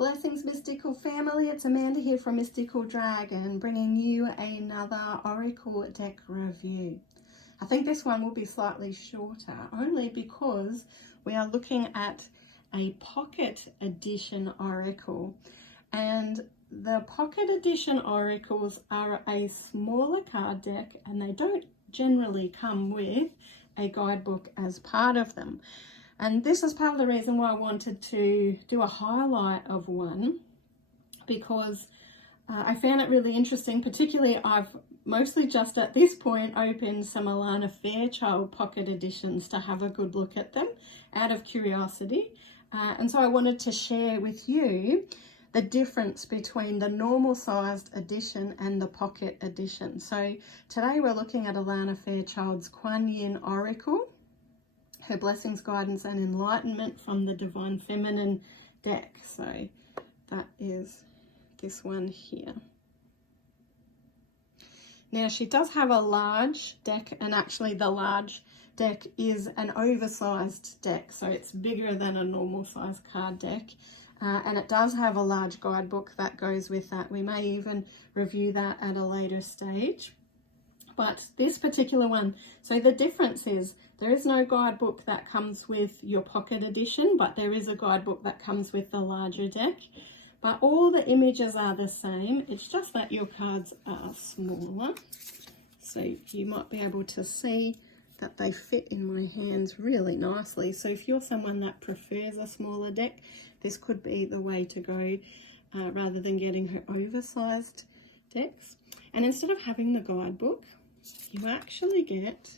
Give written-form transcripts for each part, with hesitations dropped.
Blessings, Mystical family. It's Amanda here from Mystical Dragon, bringing you another Oracle deck review. I think this one will be slightly shorter, only because we are looking at a pocket edition Oracle. And the pocket edition Oracles are a smaller card deck, and they don't generally come with a guidebook as part of them. And this is part of the reason why I wanted to do a highlight of one, because I found it really interesting. Particularly, I've mostly just at this point opened some Alana Fairchild pocket editions to have a good look at them out of curiosity. And so I wanted to share with you the difference between the normal sized edition and the pocket edition. So today we're looking at Alana Fairchild's Kuan Yin Oracle, her blessings, guidance and enlightenment from the Divine Feminine deck. So that is this one here. Now she does have a large deck, and actually the large deck is an oversized deck, so it's bigger than a normal size card deck. And it does have a large guidebook that goes with that. We may even review that at a later stage. But this particular one, so the difference is there is no guidebook that comes with your pocket edition, but there is a guidebook that comes with the larger deck. But all the images are the same. It's just that your cards are smaller. So you might be able to see that they fit in my hands really nicely. So if you're someone that prefers a smaller deck, this could be the way to go rather than getting her oversized decks. And instead of having the guidebook, you actually get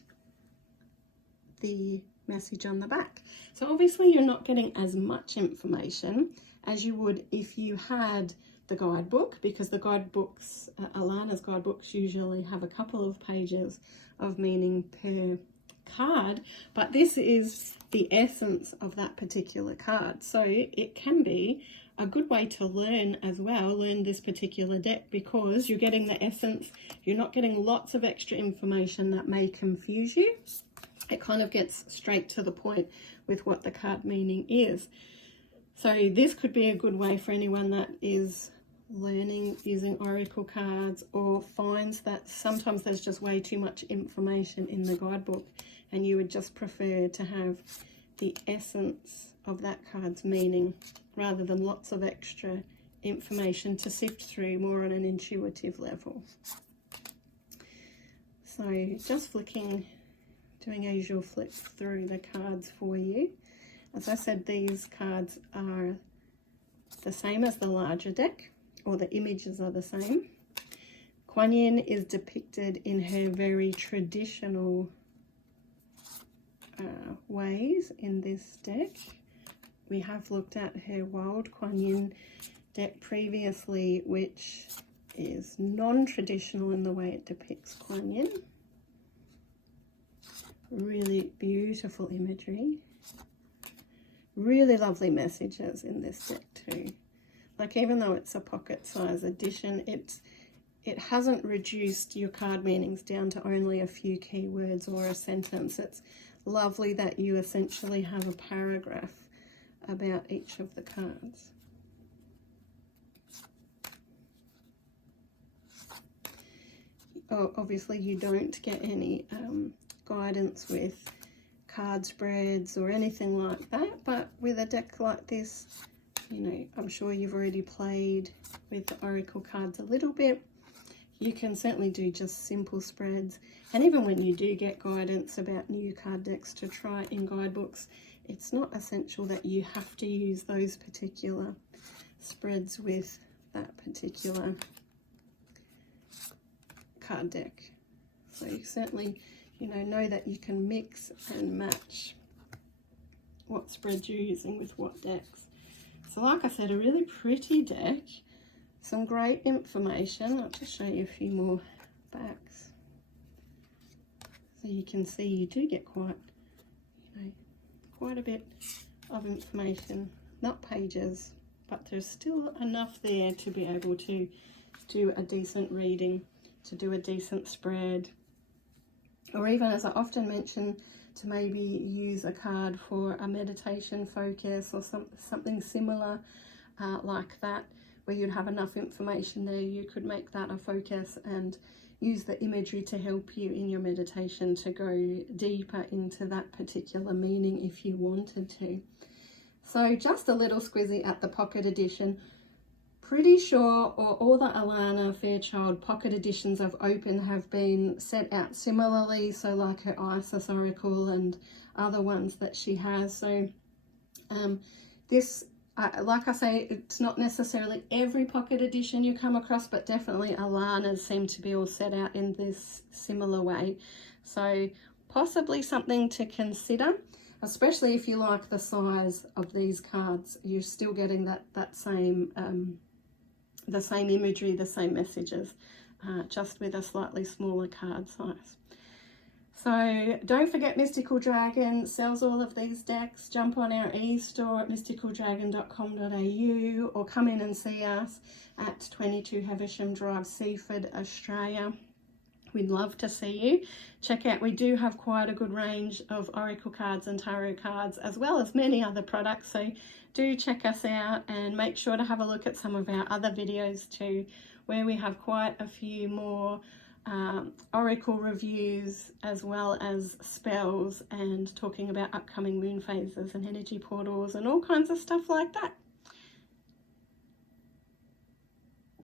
the message on the back. So obviously you're not getting as much information as you would if you had the guidebook, because the guidebooks, Alana's guidebooks usually have a couple of pages of meaning per card, but this is the essence of that particular card. So it can be a good way to learn as well, learn this particular deck, because you're getting the essence. You're not getting lots of extra information that may confuse you. It kind of gets straight to the point with what the card meaning is. So this could be a good way for anyone that is learning using oracle cards, or finds that sometimes there's just way too much information in the guidebook and you would just prefer to have the essence of that card's meaning rather than lots of extra information to sift through more on an intuitive level. So just flicking, doing a usual flip through the cards for you. As I said, these cards are the same as the larger deck, or the images are the same. Kuan Yin is depicted in her very traditional ways in this deck. We have looked at her Wild Kuan Yin deck previously, which is non-traditional in the way it depicts Kuan Yin. Really beautiful imagery. Really lovely messages in this deck too. Like, even though it's a pocket size edition, it hasn't reduced your card meanings down to only a few keywords or a sentence. It's lovely that you essentially have a paragraph about each of the cards. Oh, obviously you don't get any guidance with card spreads or anything like that, but with a deck like this, you know, I'm sure you've already played with the oracle cards a little bit. You can certainly do just simple spreads, and even when you do get guidance about new card decks to try in guidebooks, it's not essential that you have to use those particular spreads with that particular card deck. So you certainly, you know that you can mix and match what spreads you're using with what decks. So like I said, a really pretty deck, some great information. I'll just show you a few more backs. So you can see you do get quite a bit of information, not pages, but there's still enough there to be able to do a decent reading, to do a decent spread, or even, as I often mention, to maybe use a card for a meditation focus or something similar. like that, where you'd have enough information there, you could make that a focus and use the imagery to help you in your meditation to go deeper into that particular meaning if you wanted to. So just a little squizzy at the pocket edition. Pretty sure all the Alana Fairchild pocket editions I've opened have been set out similarly, so like her Isis Oracle and other ones that she has. So this, like I say, it's not necessarily every pocket edition you come across, but definitely Alana's seem to be all set out in this similar way. So possibly something to consider, especially if you like the size of these cards. You're still getting that same the same imagery, the same messages, just with a slightly smaller card size. So don't forget, Mystical Dragon sells all of these decks. Jump on our e-store at mysticaldragon.com.au or come in and see us at 22 Havisham Drive, Seaford, Australia. We'd love to see you. Check out, we do have quite a good range of oracle cards and tarot cards, as well as many other products. So do check us out and make sure to have a look at some of our other videos too, where we have quite a few more oracle reviews, as well as spells and talking about upcoming moon phases and energy portals and all kinds of stuff like that.